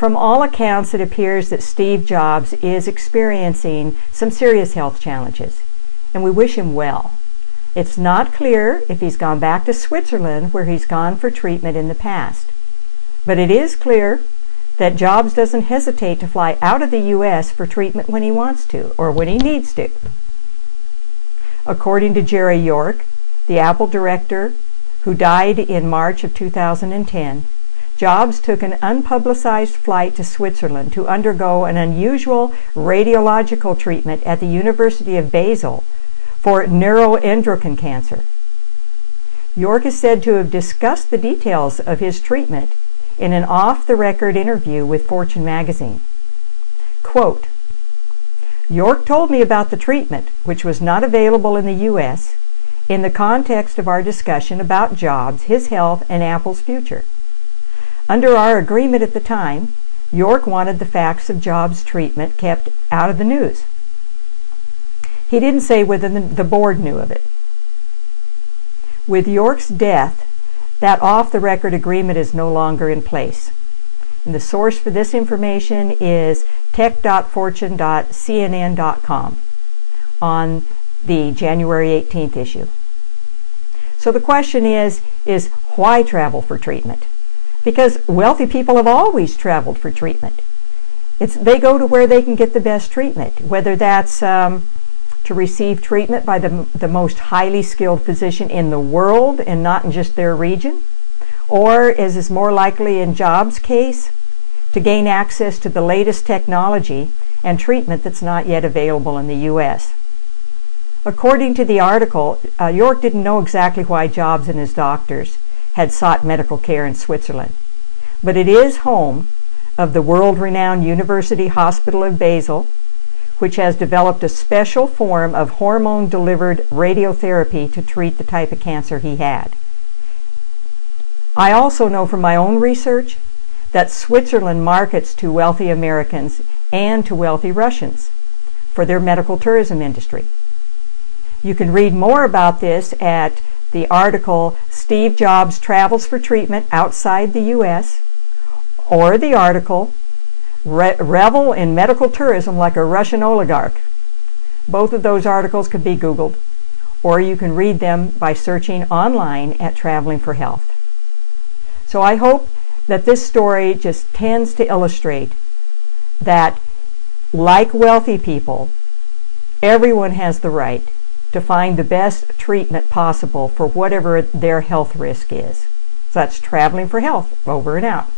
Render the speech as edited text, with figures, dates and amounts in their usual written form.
From all accounts, it appears that Steve Jobs is experiencing some serious health challenges, and we wish him well. It's not clear if he's gone back to Switzerland, where he's gone for treatment in the past. But it is clear that Jobs doesn't hesitate to fly out of the U.S. for treatment when he wants to, or when he needs to. According to Jerry York, the Apple director who died in March of 2010, Jobs took an unpublicized flight to Switzerland to undergo an unusual radiological treatment at the University of Basel for neuroendocrine cancer. York is said to have discussed the details of his treatment in an off-the-record interview with Fortune magazine. Quote, "York told me about the treatment, which was not available in the U.S., in the context of our discussion about Jobs, his health, and Apple's future. Under our agreement at the time, York wanted the facts of Jobs' treatment kept out of the news. He didn't say whether the board knew of it. With York's death, that off-the-record agreement is no longer in place." And the source for this information is tech.fortune.cnn.com on the January 18th issue. So the question is why travel for treatment? Because wealthy people have always traveled for treatment. They go to where they can get the best treatment, whether that's to receive treatment by the most highly skilled physician in the world and not in just their region, or, as is more likely in Jobs' case, to gain access to the latest technology and treatment that's not yet available in the U.S. According to the article, York didn't know exactly why Jobs and his doctors had sought medical care in Switzerland, but it is home of the world-renowned University Hospital of Basel, which has developed a special form of hormone-delivered radiotherapy to treat the type of cancer he had. I also know from my own research that Switzerland markets to wealthy Americans and to wealthy Russians for their medical tourism industry. You can read more about this at the article "Steve Jobs Travels for Treatment Outside the U.S." or the article "Revel in Medical Tourism Like a Russian Oligarch." Both of those articles could be Googled, or you can read them by searching online at Traveling for Health. So I hope that this story just tends to illustrate that, like wealthy people, everyone has the right to find the best treatment possible for whatever their health risk is. So that's Traveling for Health. Over and out.